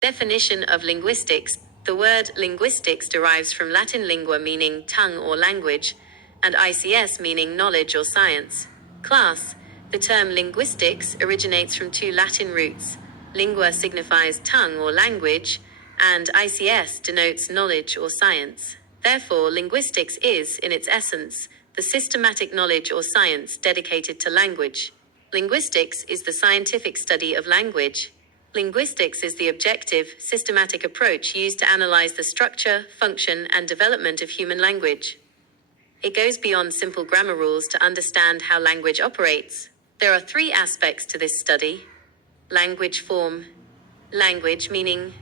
Definition of linguistics. The word linguistics derives from Latin lingua meaning tongue or language, and ICS meaning knowledge or science. Class. The term linguistics originates from two Latin roots. Lingua signifies tongue or language, and ICS denotes knowledge or science. Therefore, linguistics is, in its essence, the systematic knowledge or science dedicated to language. Linguistics is the scientific study of language. Linguistics is the objective, systematic approach used to analyze the structure, function, and development of human language. It goes beyond simple grammar rules to understand how language operates. There are three aspects to this study. Language form. Language meaning.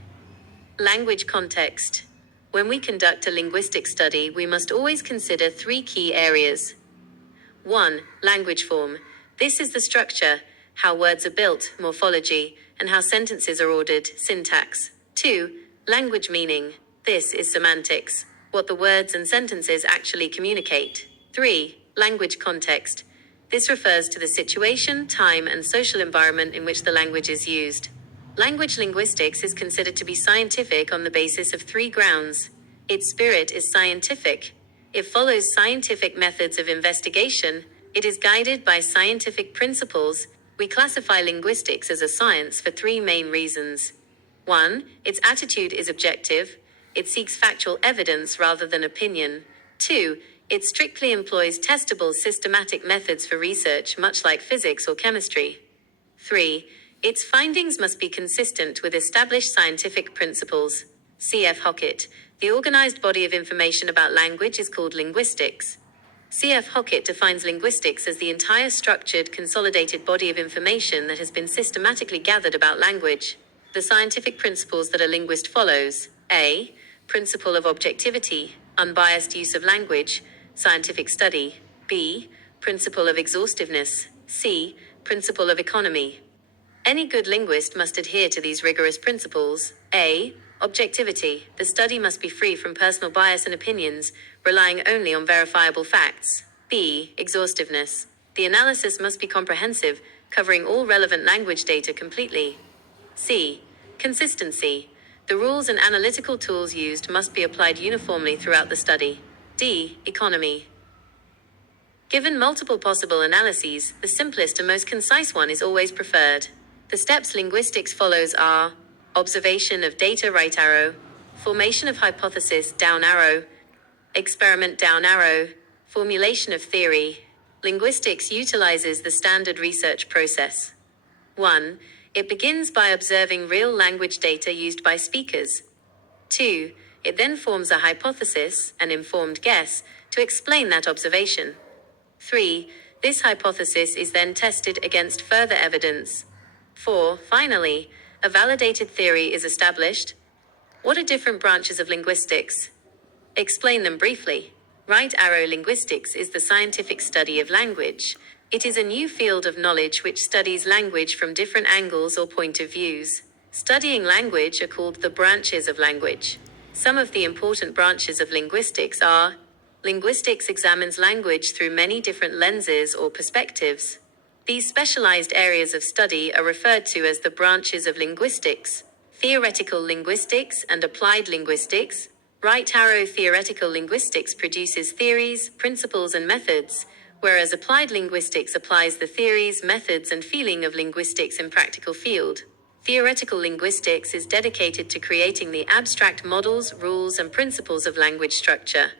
Language context. When we conduct a linguistic study, we must always consider three key areas. 1. Language form. This is the structure, how words are built, morphology, and how sentences are ordered, syntax. 2. Language meaning. This is semantics, what the words and sentences actually communicate. 3. Language context. This refers to the situation, time, and social environment in which the language is used. Language linguistics is considered to be scientific on the basis of three grounds. Its spirit is scientific. It follows scientific methods of investigation. It is guided by scientific principles. We classify linguistics as a science for three main reasons. 1. Its attitude is objective. It seeks factual evidence rather than opinion. 2. It strictly employs testable systematic methods for research, much like physics or chemistry. 3. Its findings must be consistent with established scientific principles. C.F. Hockett. The organized body of information about language is called linguistics. C.F. Hockett defines linguistics as the entire structured, consolidated body of information that has been systematically gathered about language. The scientific principles that a linguist follows. A. Principle of objectivity, unbiased use of language, scientific study. B. Principle of exhaustiveness. C. Principle of economy. Any good linguist must adhere to these rigorous principles. A. Objectivity. The study must be free from personal bias and opinions, relying only on verifiable facts. B. Exhaustiveness. The analysis must be comprehensive, covering all relevant language data completely. C. Consistency. The rules and analytical tools used must be applied uniformly throughout the study. D. Economy. Given multiple possible analyses, the simplest and most concise one is always preferred. The steps linguistics follows are observation of data, right arrow, formation of hypothesis, down arrow, experiment, down arrow, formulation of theory. Linguistics utilizes the standard research process. 1. It begins by observing real language data used by speakers. 2. It then forms a hypothesis, an informed guess, to explain that observation. 3. This hypothesis is then tested against further evidence. 4. Finally, a validated theory is established. What are different branches of linguistics? Explain them briefly. Right arrow linguistics is the scientific study of language. It is a new field of knowledge which studies language from different angles or point of views. Studying language are called the branches of language. Some of the important branches of linguistics are: linguistics examines language through many different lenses or perspectives. These specialized areas of study are referred to as the branches of linguistics: theoretical linguistics and applied linguistics. Right arrow theoretical linguistics produces theories, principles, and methods, whereas applied linguistics applies the theories, methods, and feeling of linguistics in practical field. Theoretical linguistics is dedicated to creating the abstract models, rules, and principles of language structure.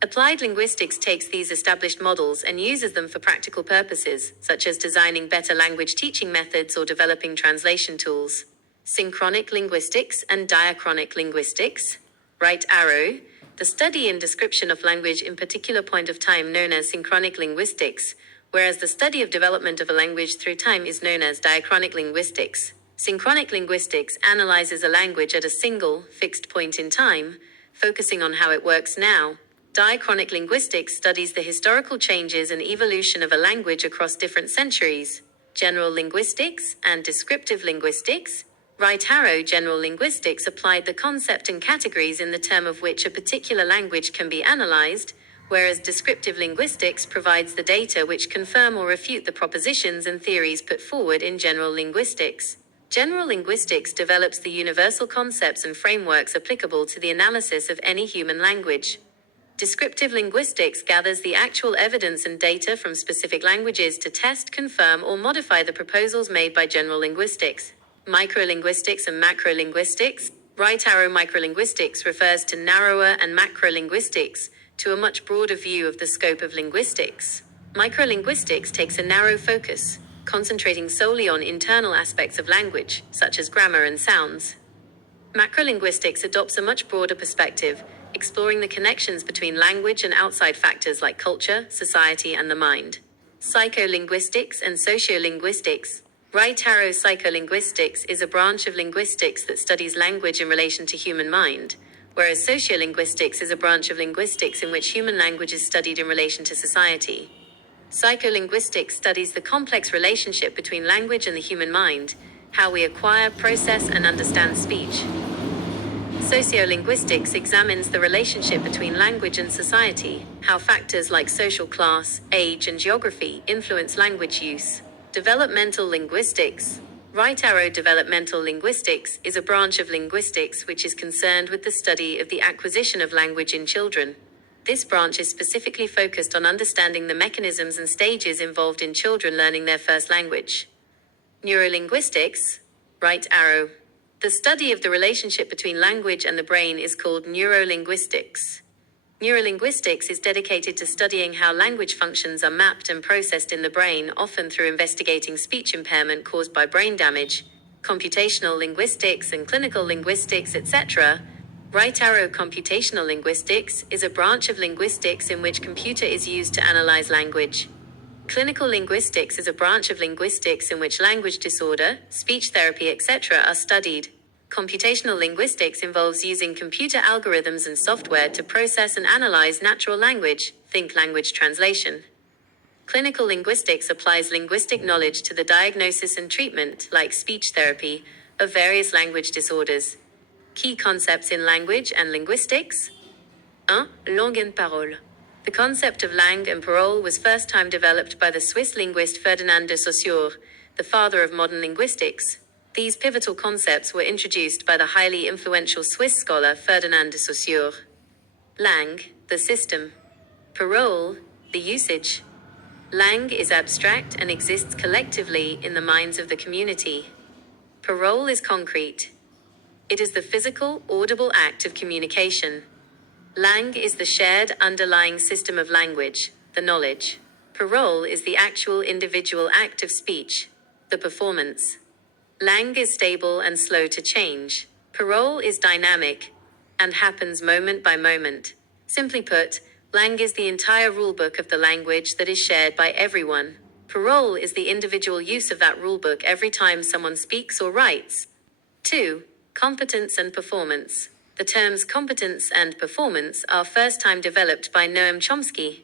Applied linguistics takes these established models and uses them for practical purposes, such as designing better language teaching methods or developing translation tools. Synchronic linguistics and diachronic linguistics. Right arrow. The study and description of language in particular point of time known as synchronic linguistics, whereas the study of development of a language through time is known as diachronic linguistics. Synchronic linguistics analyzes a language at a single, fixed point in time, focusing on how it works now. Diachronic linguistics studies the historical changes and evolution of a language across different centuries. General linguistics and descriptive linguistics. Right arrow general linguistics applied the concept and categories in the term of which a particular language can be analyzed, whereas descriptive linguistics provides the data which confirm or refute the propositions and theories put forward in general linguistics. General linguistics develops the universal concepts and frameworks applicable to the analysis of any human language. Descriptive linguistics gathers the actual evidence and data from specific languages to test, confirm, or modify the proposals made by general linguistics. Microlinguistics and macrolinguistics. Right arrow microlinguistics refers to narrower and macrolinguistics, to a much broader view of the scope of linguistics. Microlinguistics takes a narrow focus, concentrating solely on internal aspects of language, such as grammar and sounds. Macrolinguistics adopts a much broader perspective, exploring the connections between language and outside factors like culture, society, and the mind. Psycholinguistics and sociolinguistics. Right arrow psycholinguistics is a branch of linguistics that studies language in relation to human mind, whereas sociolinguistics is a branch of linguistics in which human language is studied in relation to society. Psycholinguistics studies the complex relationship between language and the human mind, how we acquire, process, and understand speech. Sociolinguistics examines the relationship between language and society, how factors like social class, age, and geography influence language use. Developmental linguistics. Right arrow developmental linguistics is a branch of linguistics which is concerned with the study of the acquisition of language in children. This branch is specifically focused on understanding the mechanisms and stages involved in children learning their first language. Neurolinguistics. Right arrow. The study of the relationship between language and the brain is called neurolinguistics. Neurolinguistics is dedicated to studying how language functions are mapped and processed in the brain, often through investigating speech impairment caused by brain damage. Computational linguistics and clinical linguistics, etc. Right arrow computational linguistics is a branch of linguistics in which computer is used to analyze language. Clinical linguistics is a branch of linguistics in which language disorder, speech therapy, etc. are studied. Computational linguistics involves using computer algorithms and software to process and analyze natural language, think language translation. Clinical linguistics applies linguistic knowledge to the diagnosis and treatment, like speech therapy, of various language disorders. Key concepts in language and linguistics. 1. Langue and parole. The concept of langue and parole was first time developed by the Swiss linguist Ferdinand de Saussure, the father of modern linguistics. These pivotal concepts were introduced by the highly influential Swiss scholar Ferdinand de Saussure. Langue, the system. Parole, the usage. Langue is abstract and exists collectively in the minds of the community. Parole is concrete. It is the physical, audible act of communication. Langue is the shared underlying system of language, the knowledge. Parole is the actual individual act of speech, the performance. Langue is stable and slow to change. Parole is dynamic and happens moment by moment. Simply put, langue is the entire rulebook of the language that is shared by everyone. Parole is the individual use of that rulebook every time someone speaks or writes. 2. Competence and performance. The terms competence and performance are first time developed by Noam Chomsky.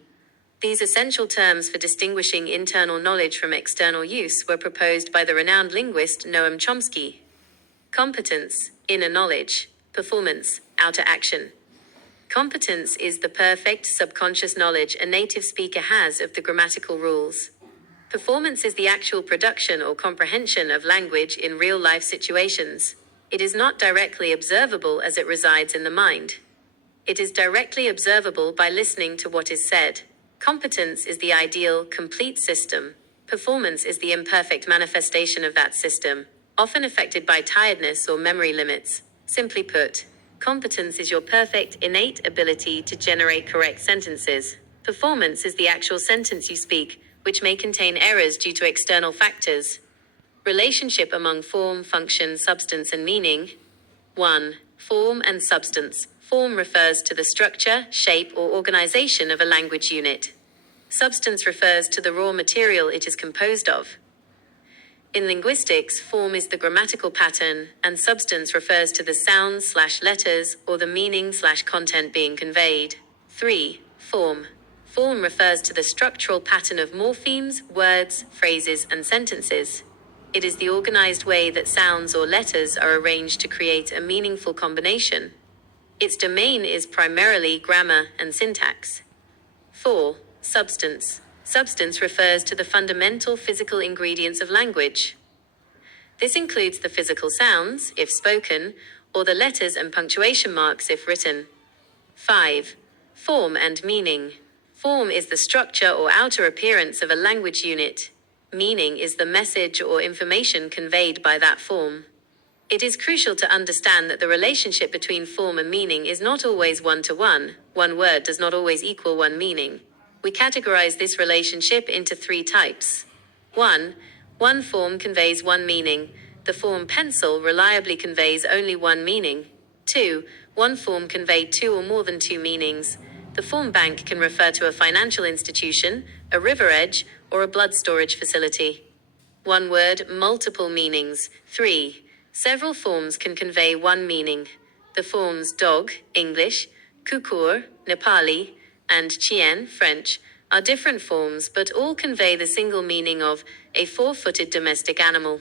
These essential terms for distinguishing internal knowledge from external use were proposed by the renowned linguist Noam Chomsky. Competence, inner knowledge. Performance, outer action. Competence is the perfect subconscious knowledge a native speaker has of the grammatical rules. Performance is the actual production or comprehension of language in real-life situations. It is not directly observable as it resides in the mind. It is directly observable by listening to what is said. Competence is the ideal, complete system. Performance is the imperfect manifestation of that system, often affected by tiredness or memory limits. Simply put, competence is your perfect, innate ability to generate correct sentences. Performance is the actual sentence you speak, which may contain errors due to external factors. Relationship among form, function, substance, and meaning. 1. Form and substance. Form refers to the structure, shape, or organization of a language unit. Substance refers to the raw material it is composed of. In linguistics, form is the grammatical pattern, and substance refers to the sounds/letters or the meaning/content being conveyed. 3. Form. Form refers to the structural pattern of morphemes, words, phrases, and sentences. It is the organized way that sounds or letters are arranged to create a meaningful combination. Its domain is primarily grammar and syntax. 4. Substance. Substance refers to the fundamental physical ingredients of language. This includes the physical sounds, if spoken, or the letters and punctuation marks if written. 5. Form and meaning. Form is the structure or outer appearance of a language unit. Meaning is the message or information conveyed by that form. It is crucial to understand that the relationship between form and meaning is not always one-to-one. One word does not always equal one meaning. We categorize this relationship into 3 types. 1. One form conveys one meaning. The form pencil reliably conveys only one meaning. 2. One form conveyed 2 or more than 2 meanings. The form bank can refer to a financial institution, a river edge, or a blood storage facility. One word, multiple meanings. 3. Several forms can convey one meaning. The forms dog, English, kukur, Nepali, and chien, French, are different forms but all convey the single meaning of a 4-footed domestic animal.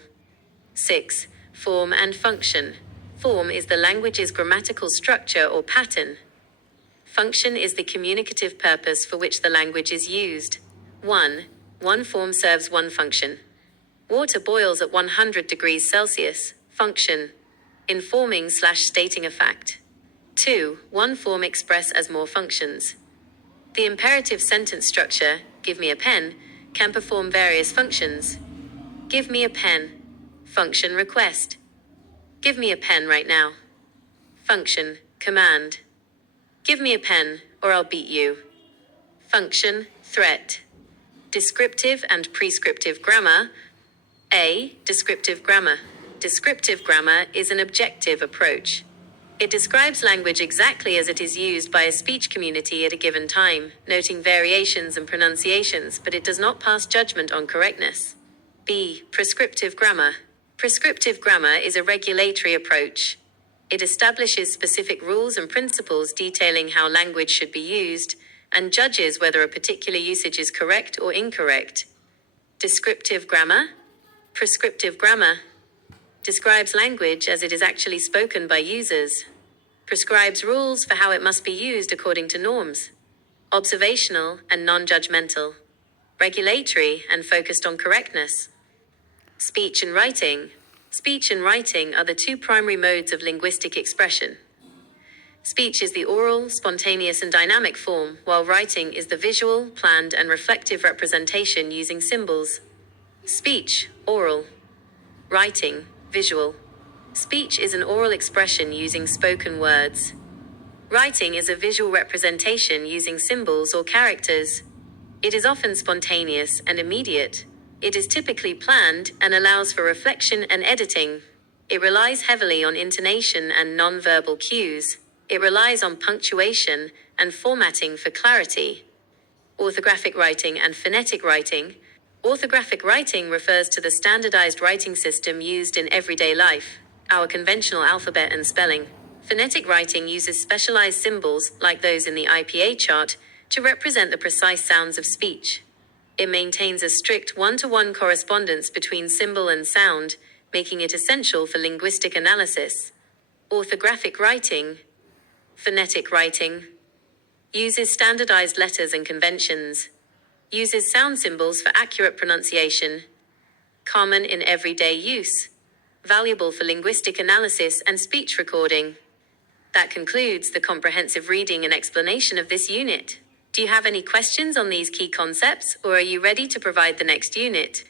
6. Form and function. Form is the language's grammatical structure or pattern. Function is the communicative purpose for which the language is used. 1. One form serves one function. Water boils at 100 degrees Celsius. Function. Informing/stating a fact. 2. One form express as more functions. The imperative sentence structure, give me a pen, can perform various functions. Give me a pen. Function request. Give me a pen right now. Function, command. Give me a pen, or I'll beat you. Function, threat. Descriptive and prescriptive grammar. A. Descriptive grammar. Descriptive grammar is an objective approach. It describes language exactly as it is used by a speech community at a given time, noting variations and pronunciations, but it does not pass judgment on correctness. B. Prescriptive grammar. Prescriptive grammar is a regulatory approach. It establishes specific rules and principles detailing how language should be used, and judges whether a particular usage is correct or incorrect. Descriptive grammar. Prescriptive grammar describes language as it is actually spoken by users. Prescribes rules for how it must be used according to norms. Observational and non-judgmental. Regulatory and focused on correctness. Speech and writing. Speech and writing are the 2 primary modes of linguistic expression. Speech is the oral, spontaneous and dynamic form, while writing is the visual, planned and reflective representation using symbols. Speech, oral. Writing, visual. Speech is an oral expression using spoken words. Writing is a visual representation using symbols or characters. It is often spontaneous and immediate. It is typically planned and allows for reflection and editing. It relies heavily on intonation and non-verbal cues. It relies on punctuation and formatting for clarity. Orthographic writing and phonetic writing. Orthographic writing refers to the standardized writing system used in everyday life, our conventional alphabet and spelling. Phonetic writing uses specialized symbols, like those in the IPA chart, to represent the precise sounds of speech. It maintains a strict one-to-one correspondence between symbol and sound, making it essential for linguistic analysis. Orthographic writing. Phonetic writing uses standardized letters and conventions. Uses sound symbols for accurate pronunciation. Common in everyday use. Valuable for linguistic analysis and speech recording. That concludes the comprehensive reading and explanation of this unit. Do you have any questions on these key concepts, or are you ready to provide the next unit?